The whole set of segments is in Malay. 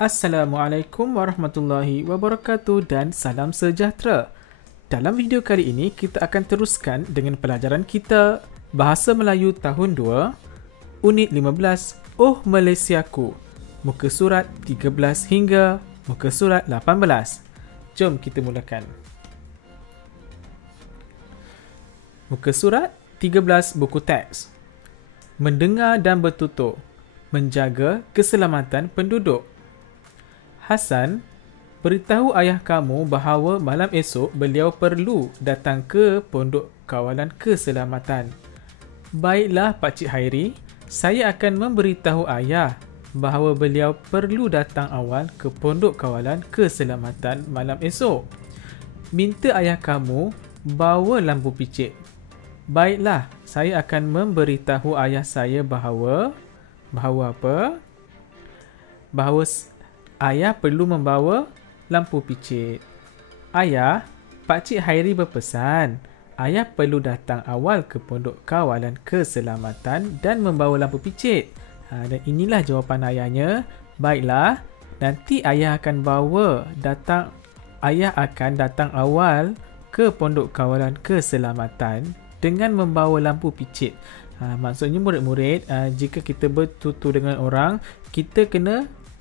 Assalamualaikum warahmatullahi wabarakatuh dan salam sejahtera. Dalam video kali ini, kita akan teruskan dengan pelajaran kita Bahasa Melayu Tahun 2, Unit 15, Oh Malaysiaku, muka surat 13 hingga muka surat 18. Jom kita mulakan. Muka surat 13 buku teks. Mendengar dan bertutur, menjaga keselamatan penduduk. Hasan, beritahu ayah kamu bahawa malam esok beliau perlu datang ke Pondok Kawalan Keselamatan. Baiklah Pakcik Hairi, saya akan memberitahu ayah bahawa beliau perlu datang awal ke Pondok Kawalan Keselamatan malam esok. Minta ayah kamu bawa lampu picit. Baiklah, saya akan memberitahu ayah saya bahawa apa? Bahawa ayah perlu membawa lampu picit. Ayah, Pakcik Hairi berpesan, ayah perlu datang awal ke Pondok Kawalan Keselamatan dan membawa lampu picit. Dan inilah jawapan ayahnya. Baiklah, nanti ayah akan datang awal ke Pondok Kawalan Keselamatan dengan membawa lampu picit. Maksudnya murid-murid, jika kita bertutur dengan orang,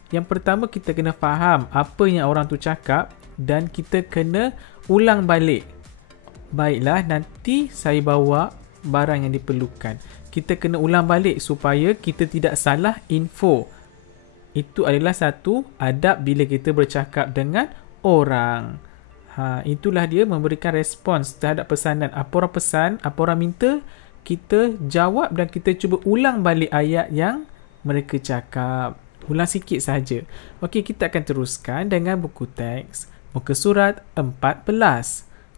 yang pertama kita kena faham apa yang orang tu cakap dan kita kena ulang balik. Baiklah, nanti saya bawa barang yang diperlukan. Kita kena ulang balik supaya kita tidak salah info. Itu adalah satu adab bila kita bercakap dengan orang. Itulah dia memberikan respons terhadap pesanan. Apa orang pesan, apa orang minta, kita jawab dan kita cuba ulang balik ayat yang mereka cakap. Ulang sikit saja. Okey, kita akan teruskan dengan buku teks muka surat 14.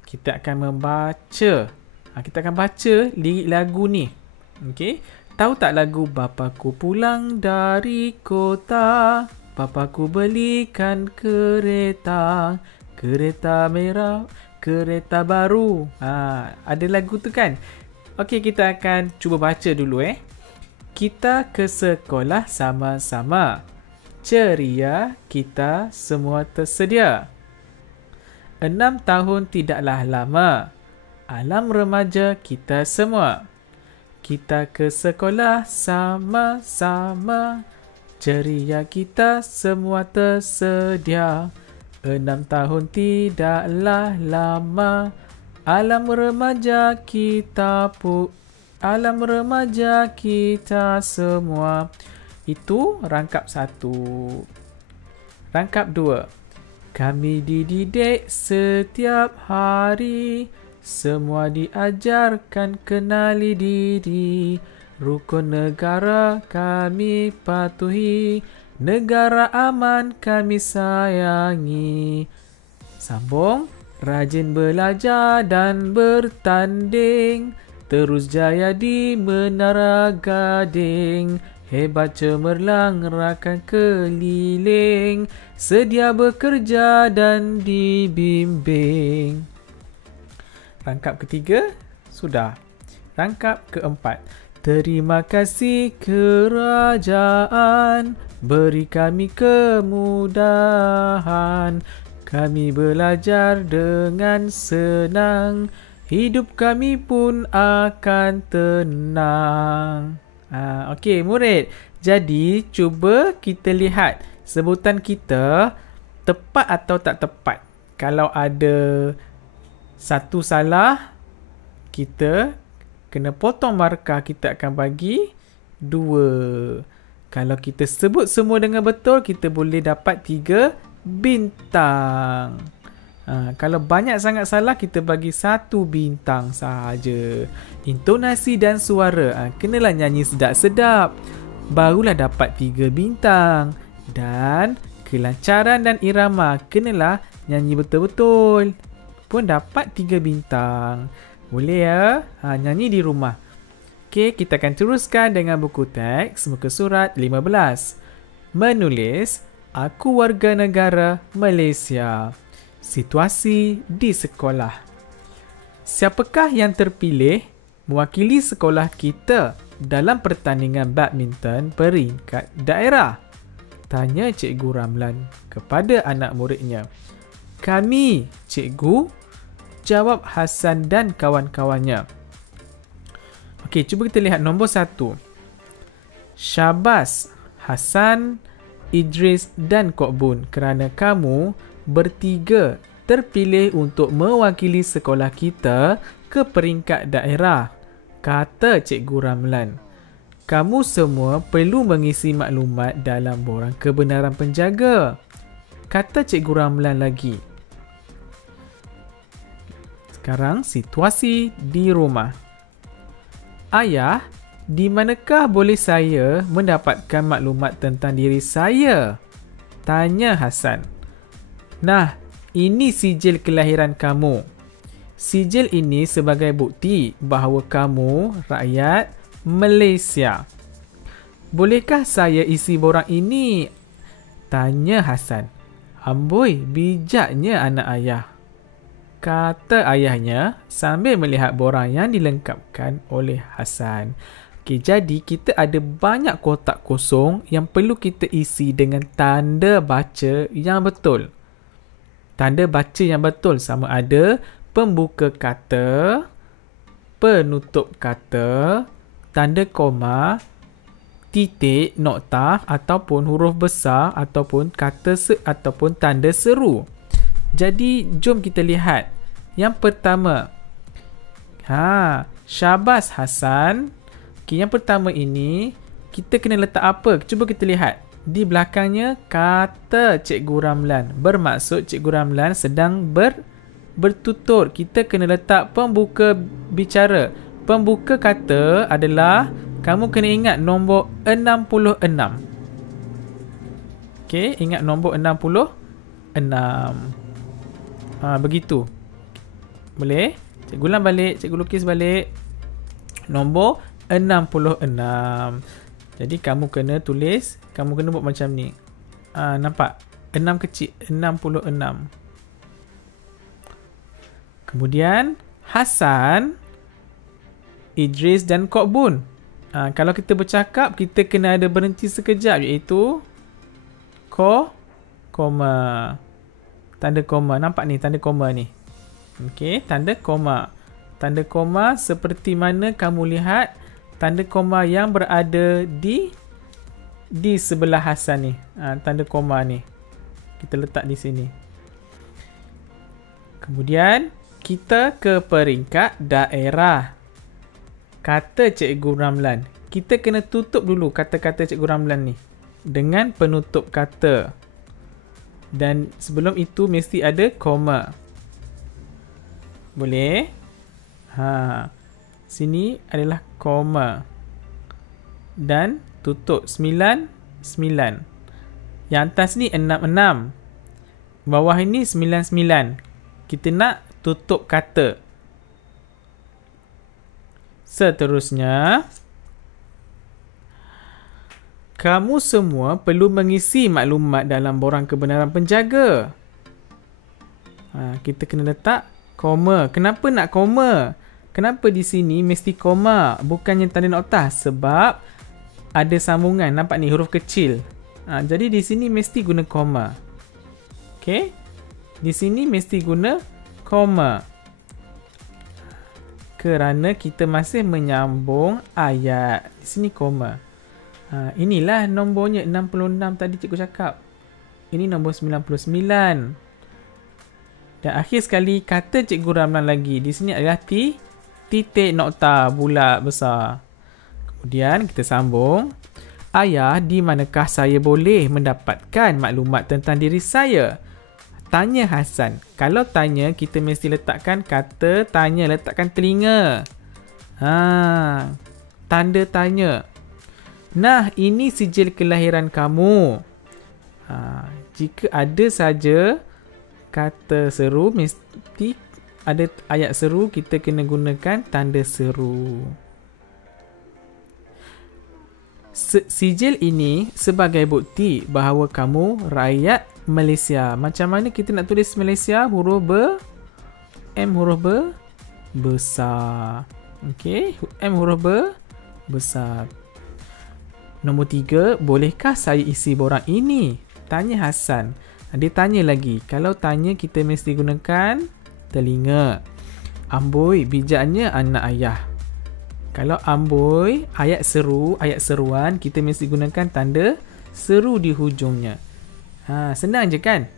Kita akan membaca. Kita akan baca lirik lagu ni. Okey, tahu tak lagu Bapaku pulang dari kota, Bapaku belikan kereta, kereta merah, kereta baru. Ada lagu tu kan? Okey, kita akan cuba baca dulu Kita ke sekolah sama-sama. Ceria, kita semua tersedia. 6 tahun tidaklah lama. Alam remaja kita semua. Kita ke sekolah sama-sama. Ceria, kita semua tersedia. 6 tahun tidaklah lama. Alam remaja kita semua. Itu rangkap 1. Rangkap 2. Kami dididik setiap hari, semua diajarkan kenali diri. Rukun negara kami patuhi, negara aman kami sayangi. Sambung. Rajin belajar dan bertanding, terus jaya di menara gading. Hebat cemerlang rakan keliling, sedia bekerja dan dibimbing. Rangkap ketiga, sudah. Rangkap keempat. Terima kasih kerajaan, beri kami kemudahan. Kami belajar dengan senang, hidup kami pun akan tenang. Okey, murid. Jadi, cuba kita lihat sebutan kita tepat atau tak tepat. Kalau ada satu salah, kita kena potong markah, kita akan bagi 2. Kalau kita sebut semua dengan betul, kita boleh dapat 3 bintang. Kalau banyak sangat salah, kita bagi 1 bintang sahaja. Intonasi dan suara, kenalah nyanyi sedap-sedap, barulah dapat 3 bintang. Dan kelancaran dan irama, kenalah nyanyi betul-betul, pun dapat 3 bintang. Boleh ya? Nyanyi di rumah. Okey, kita akan teruskan dengan buku teks muka surat 15. Menulis, aku warga negara Malaysia. Situasi di sekolah. Siapakah yang terpilih mewakili sekolah kita dalam pertandingan badminton peringkat daerah? Tanya Cikgu Ramlan kepada anak muridnya. Kami, Cikgu, jawab Hasan dan kawan-kawannya. Okey, cuba kita lihat nombor 1. Syabas, Hasan, Idris dan Kok Bun, kerana kamu bertiga terpilih untuk mewakili sekolah kita ke peringkat daerah, kata Cikgu Ramlan. Kamu semua perlu mengisi maklumat dalam borang kebenaran penjaga, kata Cikgu Ramlan lagi. Sekarang situasi di rumah. Ayah, di manakah boleh saya mendapatkan maklumat tentang diri saya? Tanya Hasan. Nah, ini sijil kelahiran kamu. Sijil ini sebagai bukti bahawa kamu rakyat Malaysia. Bolehkah saya isi borang ini? Tanya Hasan. Amboi, bijaknya anak ayah, kata ayahnya sambil melihat borang yang dilengkapkan oleh Hasan. Okey, jadi kita ada banyak kotak kosong yang perlu kita isi dengan tanda baca yang betul. Tanda baca yang betul sama ada pembuka kata, penutup kata, tanda koma, titik, noktah ataupun huruf besar ataupun kata ataupun tanda seru. Jadi jom kita lihat. Yang pertama. Syabas Hasan. Okay, yang pertama ini kita kena letak apa? Cuba kita lihat. Di belakangnya kata Cikgu Ramlan. Bermaksud Cikgu Ramlan sedang bertutur. Kita kena letak pembuka bicara. Pembuka kata adalah, kamu kena ingat nombor 66. Okey, ingat nombor 66. Begitu. Boleh? Cikgu ulang balik, cikgu lukis balik. Nombor 66. Jadi kamu kena tulis, kamu kena buat macam ni. Nampak? 6 kecil, 66. Kemudian Hasan, Idris dan Kok Bun. Kalau kita bercakap, kita kena ada berhenti sekejap, iaitu koma. Tanda koma. Nampak ni tanda koma ni. Okey, tanda koma. Tanda koma seperti mana kamu lihat tanda koma yang berada di sebelah Hasan ni. Tanda koma ni. Kita letak di sini. Kemudian kita ke peringkat daerah. Kata Cikgu Ramlan. Kita kena tutup dulu kata-kata Cikgu Ramlan ni dengan penutup kata. Dan sebelum itu mesti ada koma. Boleh? Sini adalah koma. Dan tutup 9. Yang atas ni 66. Bawah ini 99. Kita nak tutup kata. Seterusnya, kamu semua perlu mengisi maklumat dalam borang kebenaran penjaga. Kita kena letak koma. Kenapa nak koma? Kenapa di sini mesti koma, bukannya tanda noktah? Sebab ada sambungan. Nampak ni huruf kecil. Jadi di sini mesti guna koma. Okey? Di sini mesti guna koma. Kerana kita masih menyambung ayat. Di sini koma. Inilah nombornya 66 tadi cikgu cakap. Ini nombor 99. Dan akhir sekali kata Cikgu Ramlan lagi. Di sini adalah titik nokta bulat besar. Kemudian kita sambung. Ayah, di manakah saya boleh mendapatkan maklumat tentang diri saya? Tanya Hasan. Kalau tanya, kita mesti letakkan kata tanya. Letakkan telinga. Tanda tanya. Nah, ini sijil kelahiran kamu. Jika ada saja kata seru, mesti ada ayat seru, kita kena gunakan tanda seru. Sijil ini sebagai bukti bahawa kamu rakyat Malaysia. Macam mana kita nak tulis Malaysia? Huruf M huruf besar. Okey, M huruf besar. Nombor 3, bolehkah saya isi borang ini? Tanya Hasan. Dia tanya lagi. Kalau tanya, kita mesti gunakan telinga. Amboi, bijaknya anak ayah. Kalau amboi, ayat seru, ayat seruan, kita mesti gunakan tanda seru di hujungnya. Senang je kan?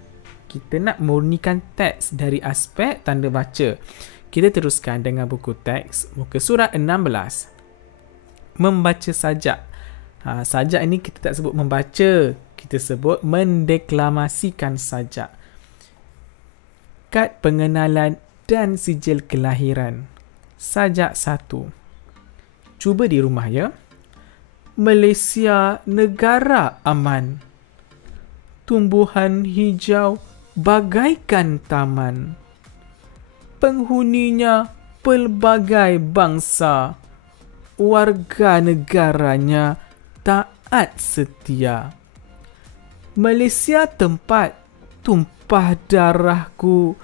Kita nak murnikan teks dari aspek tanda baca. Kita teruskan dengan buku teks, muka surat 16. Membaca sajak. Sajak ini kita tak sebut membaca, kita sebut mendeklamasikan sajak. Kad pengenalan dan sijil kelahiran. Sajak 1. Cuba di rumah ya. Malaysia negara aman. Tumbuhan hijau bagaikan taman. Penghuninya pelbagai bangsa. Warga negaranya taat setia. Malaysia tempat tumpah darahku.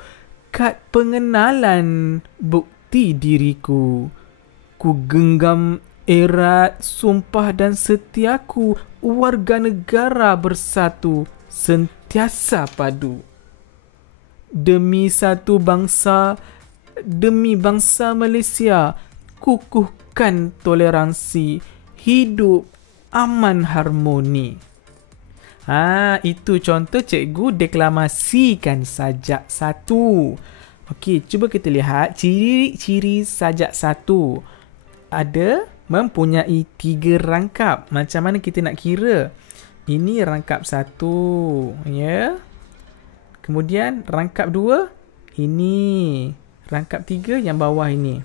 Kad pengenalan bukti diriku. Ku genggam erat sumpah dan setiaku. Warga negara bersatu sentiasa padu. Demi satu bangsa, demi bangsa Malaysia, kukuhkan toleransi, hidup aman harmoni. Itu contoh cikgu deklamasikan sajak 1. Okey, cuba kita lihat ciri-ciri sajak 1. Ada mempunyai 3 rangkap. Macam mana kita nak kira? Ini rangkap 1, ya. Kemudian rangkap 2, ini. Rangkap 3 yang bawah ini.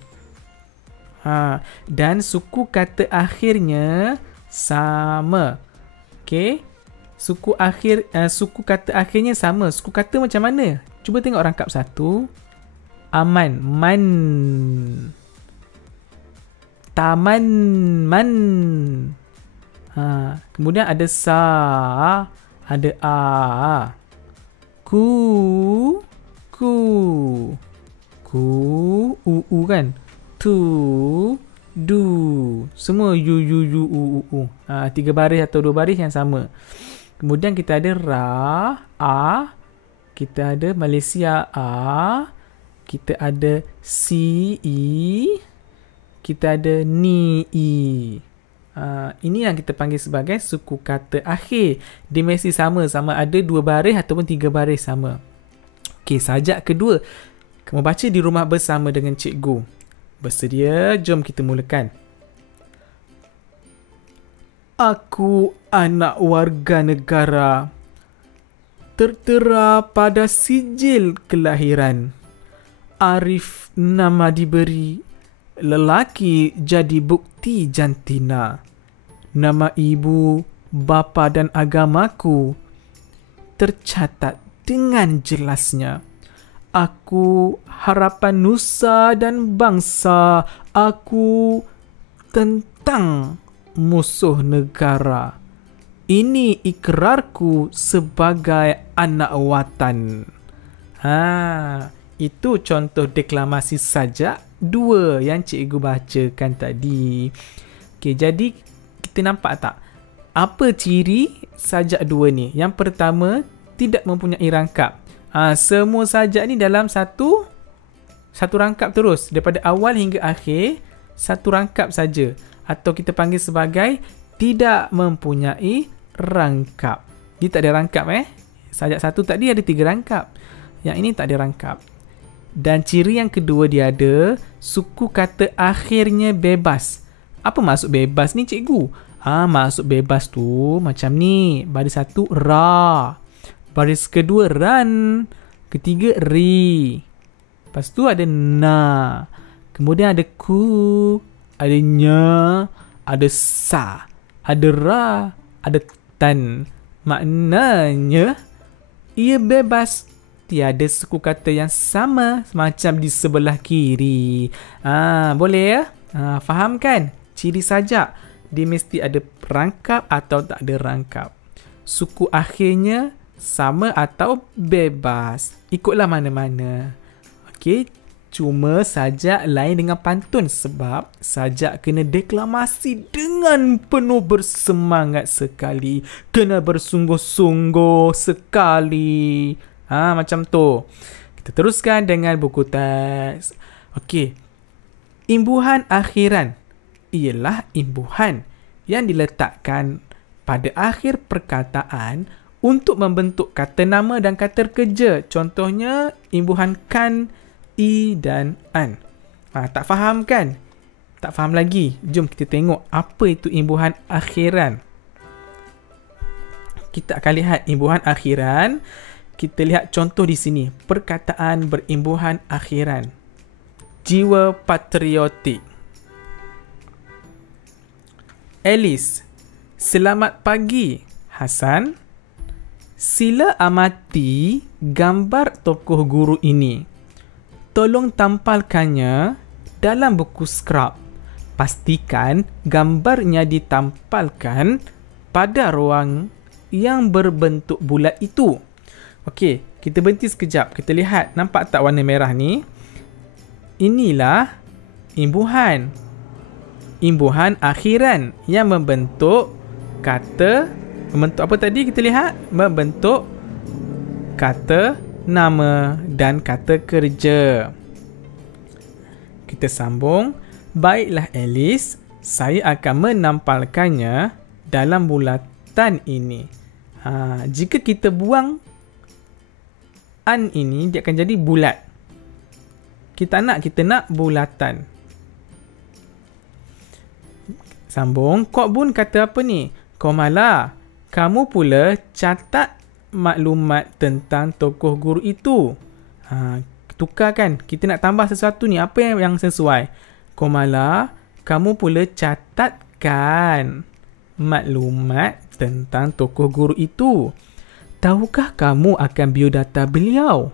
Dan suku kata akhirnya sama. Okey. Suku kata akhirnya sama. Suku kata macam mana? Cuba tengok rangkap 1. Aman, man. Taman, man. Kemudian ada sa, ada a. Ku, kan? Tu, du. Semua u, u. 3 baris atau 2 baris yang sama. Kemudian kita ada ra, a. Kita ada Malaysia, a. Kita ada si, i. Kita ada ni, i. Ini yang kita panggil sebagai suku kata akhir. Dia mesti sama ada 2 baris ataupun 3 baris sama. Okey, sajak kedua. Membaca di rumah bersama dengan cikgu. Bersedia? Jom kita mulakan. Aku anak warga negara. Tertera pada sijil kelahiran. Arif nama diberi. Lelaki jadi bukti jantina. Nama ibu, bapa dan agamaku tercatat dengan jelasnya. Aku harapan nusa dan bangsa. Aku tentang musuh negara. Ini ikrarku sebagai anak watan. Itu contoh deklamasi sajak 2 yang cikgu bacakan tadi. Okey, jadi kita nampak tak? Apa ciri sajak 2 ni? Yang pertama, tidak mempunyai rangkap. Semua sajak ni dalam satu rangkap terus. Daripada awal hingga akhir, satu rangkap saja. Atau kita panggil sebagai tidak mempunyai rangkap. Dia tak ada rangkap. Sajak 1 tadi ada 3 rangkap. Yang ini tak ada rangkap. Dan ciri yang kedua dia ada suku kata akhirnya bebas. Apa maksud bebas ni cikgu? Maksud bebas tu macam ni. Baris 1 ra. Baris kedua ran. Ketiga ri. Lepas tu ada na. Kemudian ada ku. Ada nya. Ada sa. Ada ra. Ada tan. Maknanya ia bebas. Tiada suku kata yang sama macam di sebelah kiri. Boleh ya? Faham kan? Ciri sajak. Dia mesti ada rangkap atau tak ada rangkap. Suku akhirnya sama atau bebas. Ikutlah mana-mana. Okey. Cuma sajak lain dengan pantun sebab sajak kena deklamasi dengan penuh bersemangat sekali. Kena bersungguh-sungguh sekali. Macam tu. Kita teruskan dengan buku teks. Okey. Imbuhan akhiran ialah imbuhan yang diletakkan pada akhir perkataan untuk membentuk kata nama dan kata kerja. Contohnya imbuhan kan, i dan an. Tak faham kan? Tak faham lagi. Jom kita tengok apa itu imbuhan akhiran. Kita akan lihat imbuhan akhiran. Kita lihat contoh di sini. Perkataan berimbuhan akhiran. Jiwa patriotik. Alice, selamat pagi, Hasan. Sila amati gambar tokoh guru ini. Tolong tampalkannya dalam buku skrap. Pastikan gambarnya ditampalkan pada ruang yang berbentuk bulat itu. Okey, kita berhenti sekejap. Kita lihat, nampak tak warna merah ni? Inilah imbuhan. Imbuhan akhiran yang membentuk kata, membentuk apa tadi kita lihat? Membentuk kata nama dan kata kerja. Kita sambung. Baiklah Alice, saya akan menampalkannya dalam bulatan ini. Jika kita buang an ini, dia akan jadi bulat. Kita nak bulatan. Sambung. Kok Bun kata apa ni? Komala, kamu pula catat maklumat tentang tokoh guru itu. Tukar kan? Kita nak tambah sesuatu ni. Apa yang sesuai? Komala, kamu pula catatkan maklumat tentang tokoh guru itu. Tahukah kamu akan biodata beliau?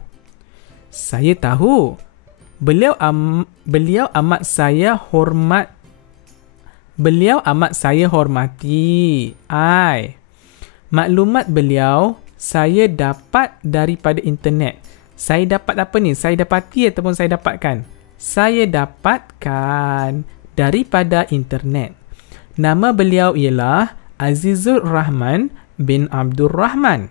Saya tahu. Beliau amat saya hormati. Maklumat beliau saya dapat daripada internet. Saya dapat apa ni? Saya dapati ataupun saya dapatkan? Saya dapatkan daripada internet. Nama beliau ialah Azizur Rahman bin Abdul Rahman.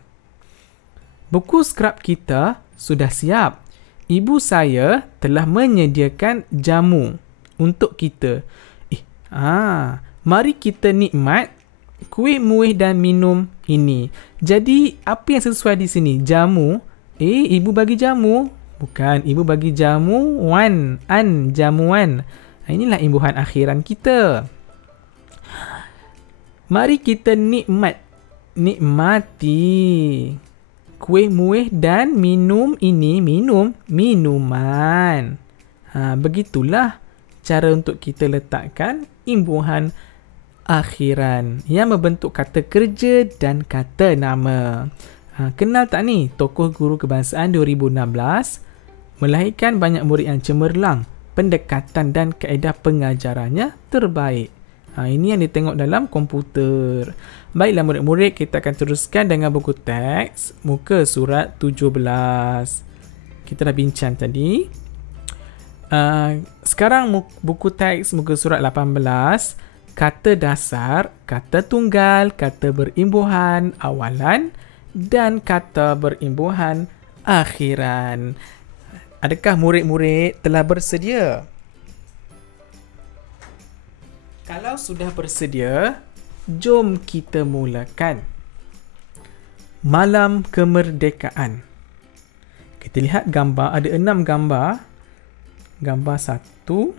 Buku skrap kita sudah siap. Ibu saya telah menyediakan jamu untuk kita. Mari kita nikmat kuih, muih dan minum ini. Jadi, apa yang sesuai di sini? Jamu. Ibu bagi jamu. Bukan, ibu bagi jamuan. Jamuan. Inilah imbuhan akhiran kita. Mari kita nikmati kuih, muih dan minum ini. Minuman. Begitulah cara untuk kita letakkan imbuhan akhiran yang membentuk kata kerja dan kata nama. Kenal tak ni? Tokoh guru kebangsaan 2016 melahirkan banyak murid yang cemerlang. Pendekatan dan kaedah pengajarannya terbaik. Ini yang ditengok dalam komputer. Baiklah murid-murid, kita akan teruskan dengan buku teks muka surat 17. Kita dah bincang tadi. Sekarang buku teks muka surat 18. Kata dasar, kata tunggal, kata berimbuhan awalan dan kata berimbuhan akhiran. Adakah murid-murid telah bersedia? Kalau sudah bersedia, jom kita mulakan. Malam Kemerdekaan. Kita lihat gambar, ada 6 gambar. Gambar 1,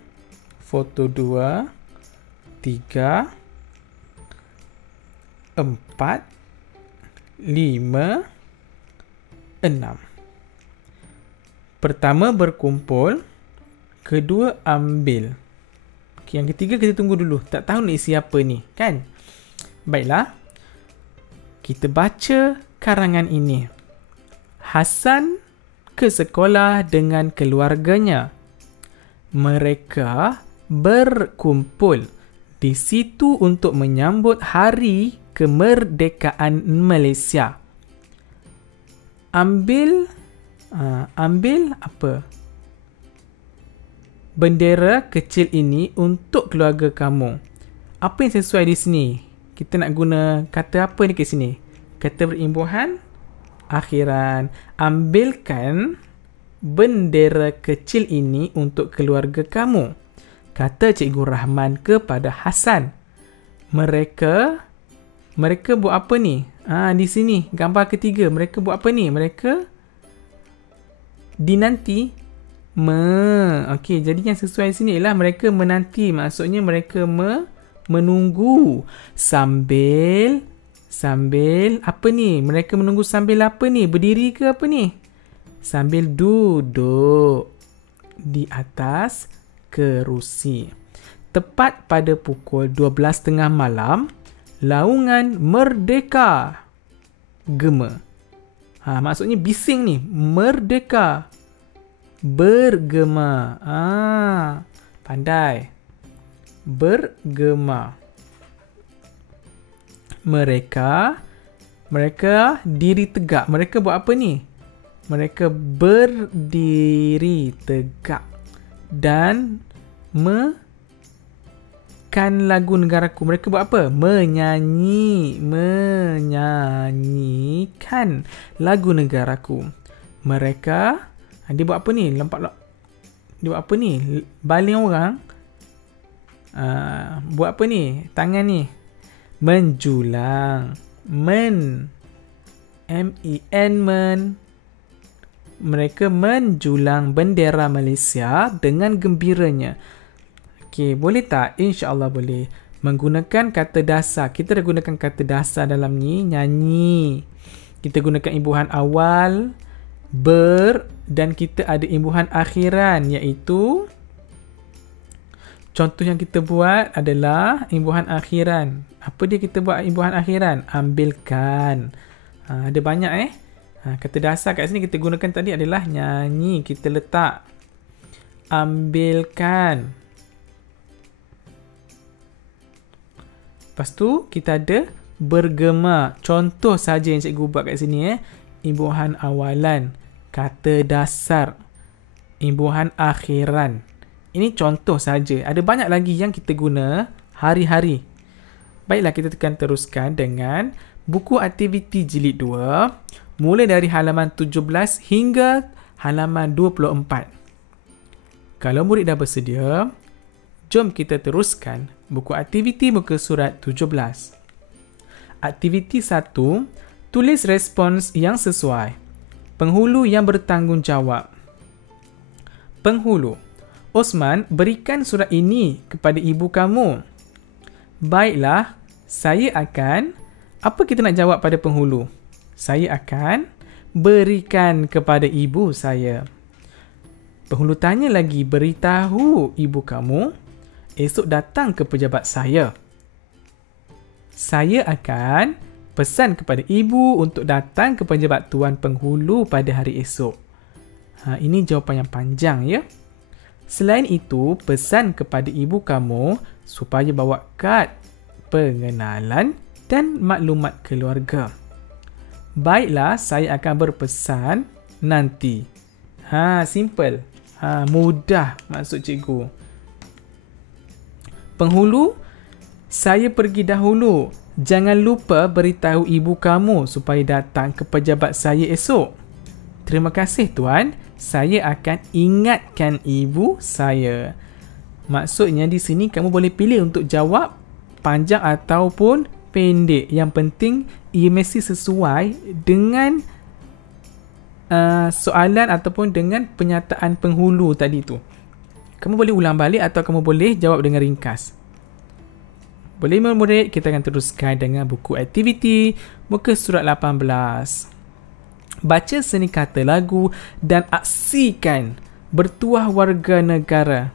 foto 2, 3, 4, 5, 6. Pertama berkumpul, kedua ambil. Yang ketiga kita tunggu dulu. Tak tahu ni siapa ni, kan? Baiklah. Kita baca karangan ini. Hasan ke sekolah dengan keluarganya. Mereka berkumpul di situ untuk menyambut hari kemerdekaan Malaysia. Ambil apa? bendera kecil ini untuk keluarga kamu. Apa yang sesuai di sini? Kita nak guna kata apa ni ke sini? Kata berimbuhan akhiran. Ambilkan bendera kecil ini untuk keluarga kamu, kata Cikgu Rahman kepada Hasan. Mereka buat apa ni? Di sini gambar ketiga. Mereka buat apa ni? Mereka dinanti. Okey, jadi yang sesuai sini ialah mereka menanti. Maksudnya mereka menunggu sambil apa ni? Mereka menunggu sambil apa ni? Berdiri ke apa ni? Sambil duduk di atas kerusi. Tepat pada pukul 12.30 malam, laungan merdeka gema. Maksudnya bising ni, merdeka bergema. Pandai. Bergema. Mereka diri tegak. Mereka buat apa ni? Mereka berdiri tegak dan kan lagu negaraku. Mereka buat apa? Menyanyikan lagu negaraku. Mereka dia buat apa ni? Dia buat apa ni? Baling orang. Buat apa ni? Tangan ni menjulang. M-E-N. Mereka menjulang bendera Malaysia dengan gembiranya. Okey, boleh tak? InsyaAllah boleh. Menggunakan kata dasar. Kita dah gunakan kata dasar dalam ni. Nyanyi. Kita gunakan imbuhan awal. Dan kita ada imbuhan akhiran. Iaitu, contoh yang kita buat adalah imbuhan akhiran. Apa dia kita buat imbuhan akhiran? Ambilkan. Ada banyak kata dasar kat sini kita gunakan tadi adalah nyanyi. Kita letak ambilkan. Lepas tu kita ada bergema. Contoh saja yang cikgu buat kat sini. Imbuhan awalan, kata dasar, imbuhan akhiran. Ini contoh saja. Ada banyak lagi yang kita guna hari-hari. Baiklah, kita akan teruskan dengan buku aktiviti jilid 2, mulai dari halaman 17 hingga halaman 24. Kalau murid dah bersedia, jom kita teruskan buku aktiviti muka surat 17. Aktiviti 1, tulis respons yang sesuai. Penghulu yang bertanggungjawab. Penghulu: Osman, berikan surat ini kepada ibu kamu. Baiklah, saya akan... Apa kita nak jawab pada penghulu? Saya akan berikan kepada ibu saya. Penghulu tanya lagi, beritahu ibu kamu esok datang ke pejabat saya. Saya akan pesan kepada ibu untuk datang ke pejabat tuan penghulu pada hari esok. Ini jawapan yang panjang ya. Selain itu, pesan kepada ibu kamu supaya bawa kad pengenalan dan maklumat keluarga. Baiklah, saya akan berpesan nanti. Simple. Mudah maksud cikgu. Penghulu, saya pergi dahulu. Jangan lupa beritahu ibu kamu supaya datang ke pejabat saya esok. Terima kasih tuan. Saya akan ingatkan ibu saya. Maksudnya di sini kamu boleh pilih untuk jawab panjang ataupun pendek. Yang penting ia mesti sesuai dengan soalan ataupun dengan penyataan penghulu tadi tu. Kamu boleh ulang balik atau kamu boleh jawab dengan ringkas. Boleh murid, kita akan teruskan dengan buku aktiviti muka surat 18. Baca seni kata lagu dan aksikan bertuah warga negara.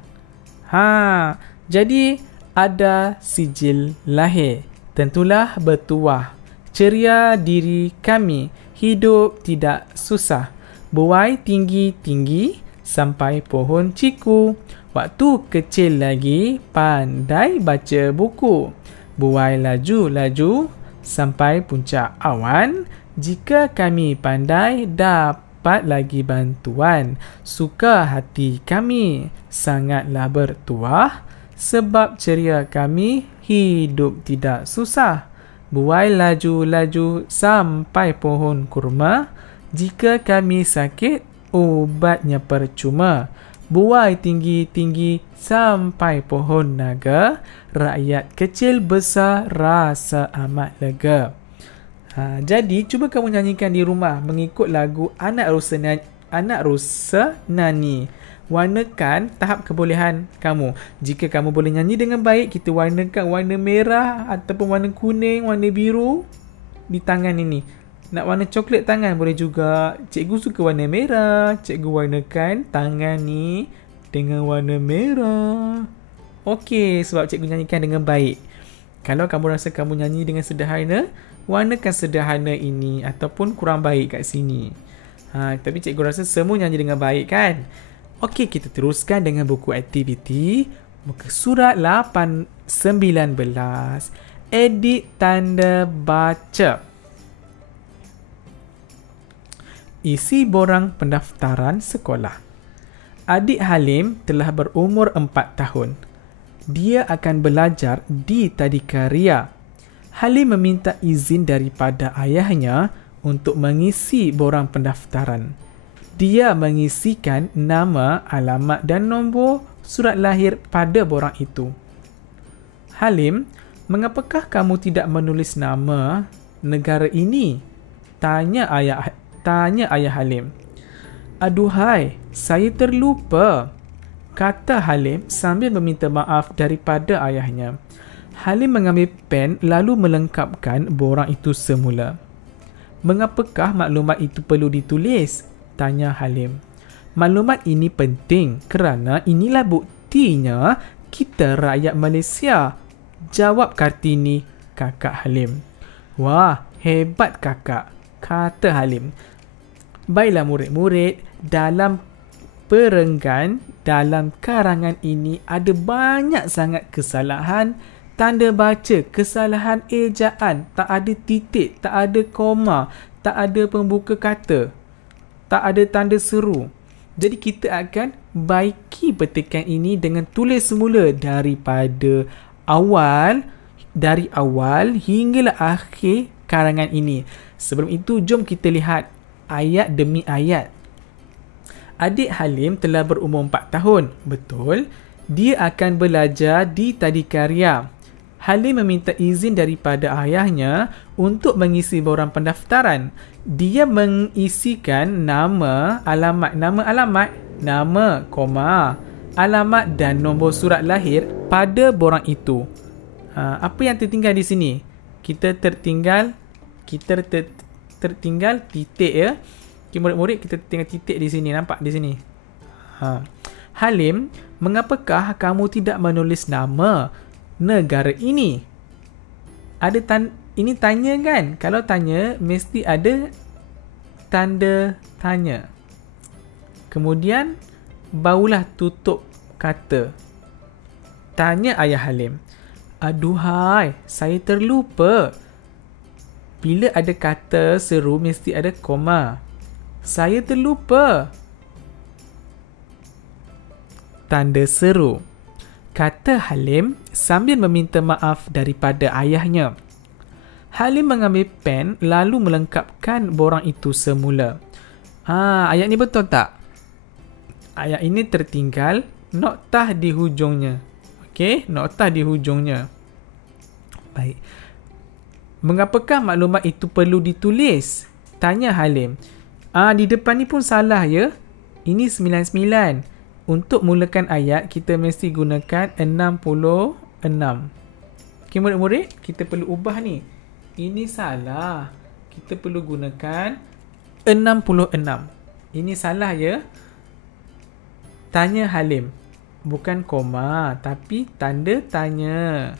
Jadi ada sijil lahir. Tentulah bertuah. Ceria diri kami, hidup tidak susah. Buai tinggi-tinggi sampai pohon ciku. Waktu kecil lagi pandai baca buku. Buai laju-laju sampai puncak awan. Jika kami pandai dapat lagi bantuan. Suka hati kami sangatlah bertuah, sebab ceria kami hidup tidak susah. Buai laju-laju sampai pohon kurma, jika kami sakit ubatnya percuma. Buai tinggi-tinggi sampai pohon naga, rakyat kecil besar rasa amat lega. Jadi cuba kamu nyanyikan di rumah mengikut lagu Anak Rusa Nani. Warnakan tahap kebolehan kamu. Jika kamu boleh nyanyi dengan baik, kita warnakan warna merah ataupun warna kuning, warna biru di tangan ini. Nak warna coklat tangan boleh juga. Cikgu suka warna merah. Cikgu warnakan tangan ni dengan warna merah. Okey, sebab cikgu nyanyikan dengan baik. Kalau kamu rasa kamu nyanyi dengan sederhana, warnakan sederhana ini ataupun kurang baik kat sini. Tapi cikgu rasa semua nyanyi dengan baik kan? Okey, kita teruskan dengan buku aktiviti. Muka surat 19. Edit tanda baca. Isi borang pendaftaran sekolah. Adik Halim telah berumur 4 tahun. Dia akan belajar di Tadikaria. Halim meminta izin daripada ayahnya untuk mengisi borang pendaftaran. Dia mengisikan nama, alamat dan nombor surat lahir pada borang itu. Halim, mengapakah kamu tidak menulis nama negara ini? Tanya ayah Halim. Aduhai, saya terlupa, kata Halim sambil meminta maaf daripada ayahnya. Halim mengambil pen lalu melengkapkan borang itu semula. Mengapakah maklumat itu perlu ditulis? Tanya Halim. Maklumat ini penting kerana inilah buktinya kita rakyat Malaysia, jawab Kartini, kakak Halim. Wah, hebat kakak, kata Halim. Baiklah murid-murid, dalam perenggan, dalam karangan ini ada banyak sangat kesalahan tanda baca, kesalahan ejaan, tak ada titik, tak ada koma, tak ada pembuka kata, tak ada tanda seru. Jadi kita akan baiki petikan ini dengan tulis semula dari awal hinggalah akhir karangan ini. Sebelum itu, jom kita lihat ayat demi ayat. Adik Halim telah berumur 4 tahun. Betul. Dia akan belajar di Tadikaria. Halim meminta izin daripada ayahnya untuk mengisi borang pendaftaran. Dia mengisikan nama, koma, alamat dan nombor surat lahir pada borang itu. Apa yang tertinggal di sini? Kita tertinggal titik ya. Okay, murid-murid, kita tinggal titik di sini. Nampak di sini? Halim, mengapakah kamu tidak menulis nama negara ini? Ini tanya kan? Kalau tanya, mesti ada tanda tanya. Kemudian, barulah tutup kata. Tanya ayah Halim. Aduhai, saya terlupa. Bila ada kata seru, mesti ada koma. Saya terlupa. Tanda seru, kata Halim sambil meminta maaf daripada ayahnya. Halim mengambil pen lalu melengkapkan borang itu semula. Ayat ni betul tak? Ayat ini tertinggal noktah di hujungnya. Okey, noktah di hujungnya. Baik. Mengapakah maklumat itu perlu ditulis? Tanya Halim. Di depan ni pun salah ya. Ini 99. Untuk mulakan ayat, kita mesti gunakan 66. Okay, murid-murid, kita perlu ubah ni. Ini salah. Kita perlu gunakan 66. Ini salah ya. Tanya Halim. Bukan koma, tapi tanda tanya.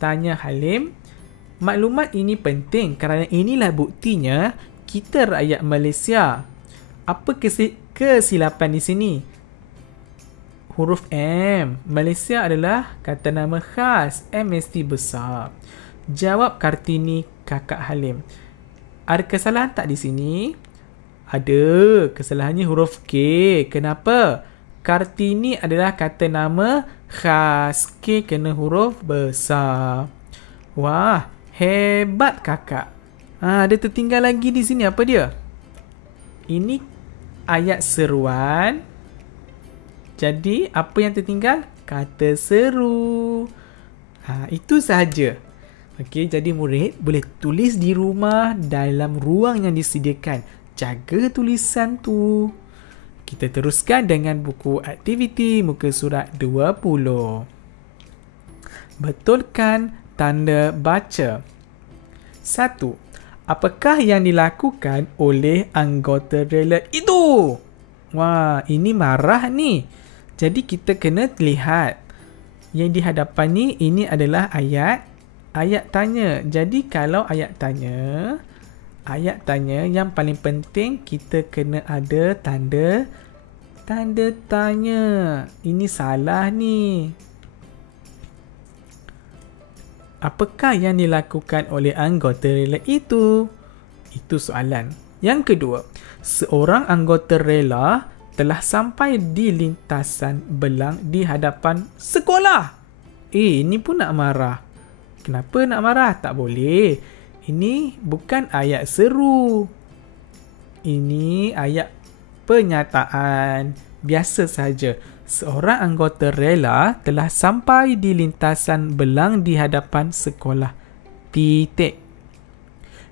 Tanya Halim. Maklumat ini penting kerana inilah buktinya kita rakyat Malaysia. Apa kesilapan di sini? Huruf M. Malaysia adalah kata nama khas. M mesti besar. Jawab Kartini, kakak Halim. Ada kesalahan tak di sini? Ada, kesalahannya huruf K. Kenapa? Kartini adalah kata nama khas. K kena huruf besar. Wah, hebat kakak. Ada tertinggal lagi di sini. Apa dia? Ini ayat seruan. Jadi, apa yang tertinggal? Kata seru. Itu sahaja. Okey, jadi murid boleh tulis di rumah dalam ruang yang disediakan. Jaga tulisan tu. Kita teruskan dengan buku aktiviti muka surat 20. Betulkan tanda baca. 1. Apakah yang dilakukan oleh anggota rela itu? Wah, ini marah ni. Jadi kita kena lihat. Yang di hadapan ni, ini adalah ayat tanya. Jadi kalau ayat tanya yang paling penting kita kena ada tanda tanya. Ini salah ni. Apakah yang dilakukan oleh anggota rela itu? Itu soalan. Yang kedua, seorang anggota rela telah sampai di lintasan belang di hadapan sekolah. Ini pun nak marah. Kenapa nak marah? Tak boleh. Ini bukan ayat seru. Ini ayat penyataan. Biasa saja. Seorang anggota rela telah sampai di lintasan belang di hadapan sekolah. Titik.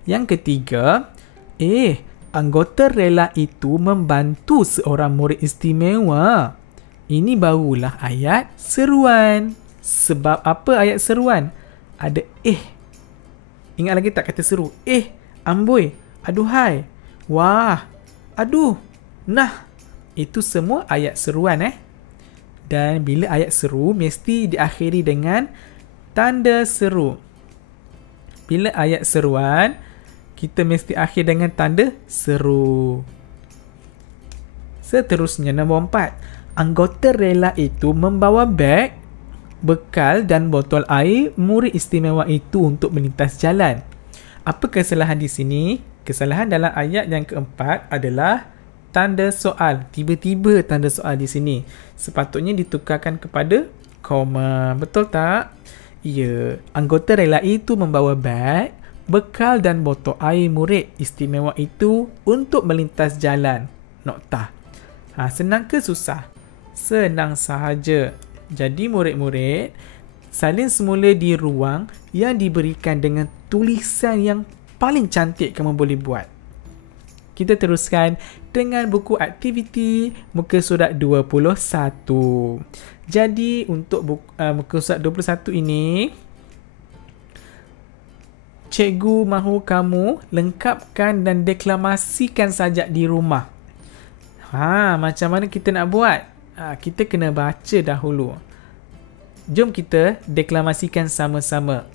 Yang ketiga, anggota rela itu membantu seorang murid istimewa. Ini barulah ayat seruan. Sebab apa ayat seruan? Ada Ingat lagi tak kata seru? Amboi, aduhai, wah, aduh, nah. Itu semua ayat seruan Dan bila ayat seru mesti diakhiri dengan tanda seru. Bila ayat seruan, kita mesti akhir dengan tanda seru. Seterusnya, nombor 4. Anggota rela itu membawa beg, bekal dan botol air murid istimewa itu untuk melintas jalan. Apa kesalahan di sini? Kesalahan dalam ayat yang keempat adalah tanda soal. Tiba-tiba tanda soal di sini. Sepatutnya ditukarkan kepada koma. Betul tak? Ya. Anggota rela itu membawa beg, bekal dan botol air murid istimewa itu untuk melintas jalan. Noktah. Senang ke susah? Senang sahaja. Jadi murid-murid, salin semula di ruang yang diberikan dengan tulisan yang paling cantik kamu boleh buat. Kita teruskan dengan buku aktiviti muka surat 21. Jadi untuk muka surat 21 ini, cikgu mahu kamu lengkapkan dan deklamasikan sajak di rumah. Macam mana kita nak buat? Kita kena baca dahulu. Jom kita deklamasikan sama-sama.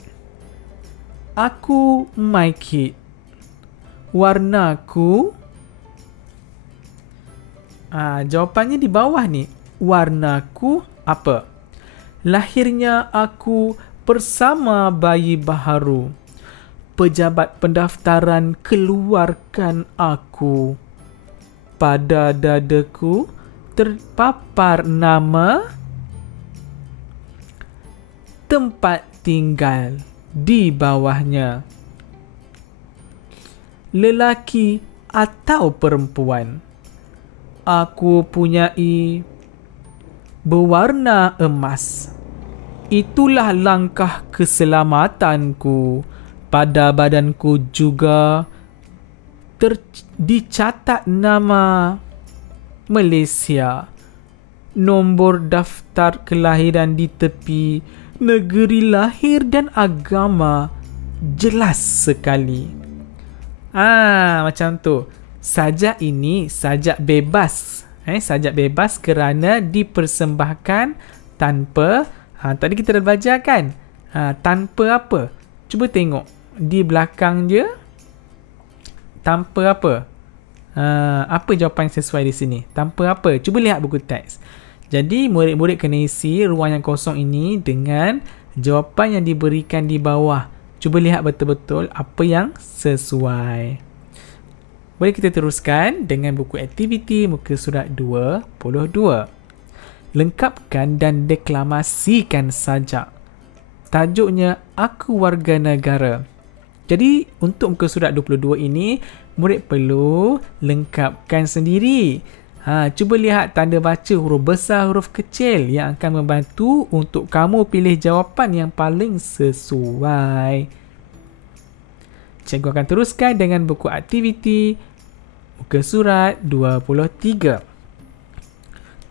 Aku my kid. Warnaku. Jawapannya di bawah ni. Warnaku apa? Lahirnya aku bersama bayi baharu. Pejabat pendaftaran keluarkan aku. Pada dadaku terpapar nama, tempat tinggal di bawahnya. Lelaki atau perempuan? Aku punyai berwarna emas. Itulah langkah keselamatanku. Pada badanku juga dicatat nama Malaysia. Nombor daftar kelahiran di tepi, negeri lahir dan agama jelas sekali. Macam tu. Sajak ini sajak bebas. Sajak bebas kerana dipersembahkan tanpa tadi kita dah belajar kan? Tanpa apa? Cuba tengok di belakang dia. Tanpa apa? Apa jawapan yang sesuai di sini? Tanpa apa? Cuba lihat buku teks. Jadi murid-murid kena isi ruang yang kosong ini dengan jawapan yang diberikan di bawah. Cuba lihat betul-betul apa yang sesuai. Boleh kita teruskan dengan buku aktiviti muka surat 22. Lengkapkan dan deklamasikan sajak. Tajuknya Aku Warga Negara. Jadi untuk muka surat 22 ini, murid perlu lengkapkan sendiri. Cuba lihat tanda baca huruf besar, huruf kecil yang akan membantu untuk kamu pilih jawapan yang paling sesuai. Cikgu akan teruskan dengan buku aktiviti muka surat 23.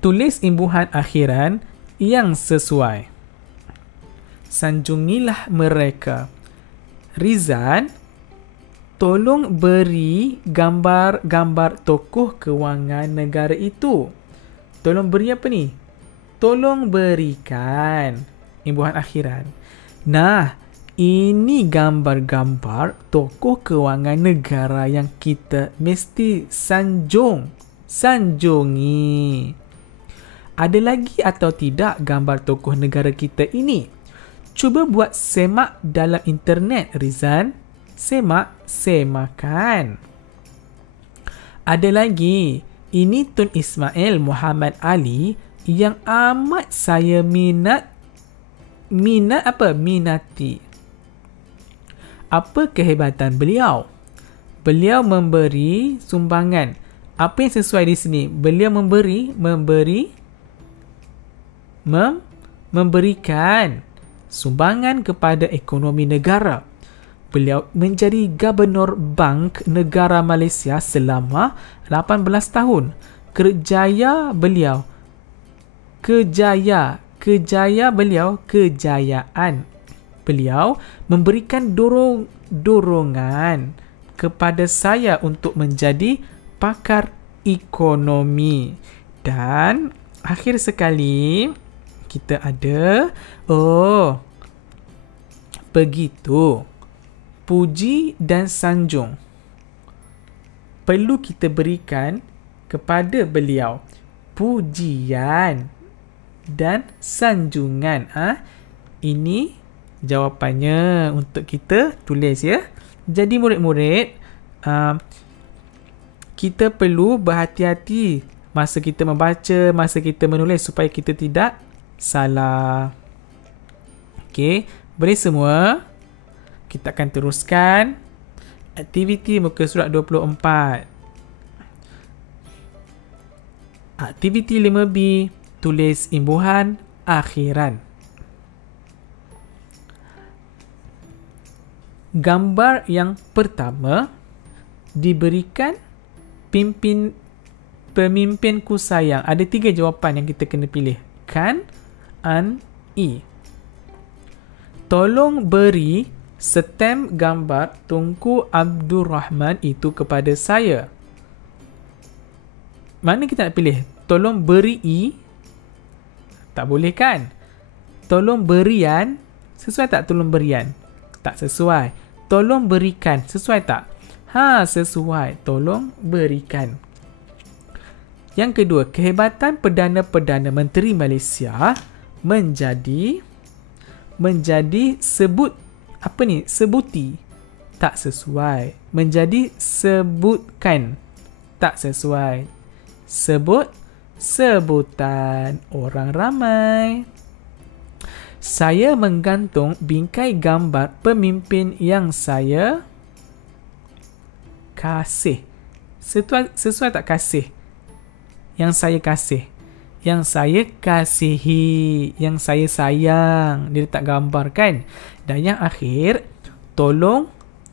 Tulis imbuhan akhiran yang sesuai. Sanjungilah mereka. Rizan, tolong beri gambar-gambar tokoh kewangan negara itu. Tolong beri apa ni? Tolong berikan imbuhan akhiran. Nah, ini gambar-gambar tokoh kewangan negara yang kita mesti sanjungi. Ada lagi atau tidak gambar tokoh negara kita ini? Cuba buat semak dalam internet, Rizan. Semakan. Ada lagi. Ini Tun Ismail Muhammad Ali yang amat saya minati. Apa kehebatan beliau? Beliau memberi sumbangan. Apa yang sesuai di sini? Beliau memberikan sumbangan kepada ekonomi negara. Beliau menjadi Gubernur Bank Negara Malaysia selama 18 tahun. Kejayaan beliau memberikan dorongan kepada saya untuk menjadi pakar ekonomi. Dan akhir sekali kita ada begitu. Puji dan sanjung perlu kita berikan kepada beliau. Pujian dan sanjungan. Ini jawapannya untuk kita tulis ya. Jadi murid-murid, kita perlu berhati-hati masa kita membaca, masa kita menulis supaya kita tidak salah. Okey, boleh semua? Kita akan teruskan aktiviti muka surat 24. Aktiviti 5B, tulis imbuhan akhiran. Gambar yang pertama diberikan pemimpinku sayang. Ada 3 jawapan yang kita kena pilih. Kan, an, i. Tolong beri stem gambar Tunku Abdul Rahman itu kepada saya. Mana kita nak pilih? Tolong beri i. Tak boleh kan? Tolong berian. Sesuai tak tolong berian? Tak sesuai. Tolong berikan. Sesuai tak? Sesuai. Tolong berikan. Yang kedua, kehebatan Perdana Menteri Malaysia menjadi sebuti. Tak sesuai. Menjadi sebutkan. Tak sesuai. Sebutan orang ramai. Saya menggantung bingkai gambar pemimpin yang saya kasih. Sesuai tak kasih? Yang saya kasih. Yang saya kasihi. Yang saya sayang. Dia letak gambar kan? Dan yang akhir, tolong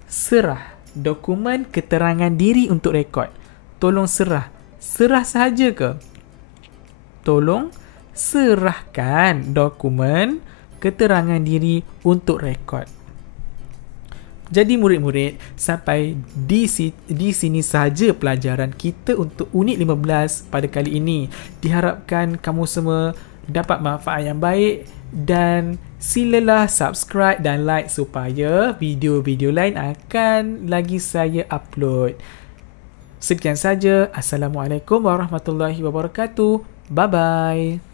serah dokumen keterangan diri untuk rekod. Tolong serah. Serah sahaja ke? Tolong serahkan dokumen keterangan diri untuk rekod. Jadi murid-murid, sampai di sini sahaja pelajaran kita untuk unit 15 pada kali ini. Diharapkan kamu semua dapat manfaat yang baik dan silalah subscribe dan like supaya video-video lain akan lagi saya upload. Sekian saja. Assalamualaikum warahmatullahi wabarakatuh. Bye-bye.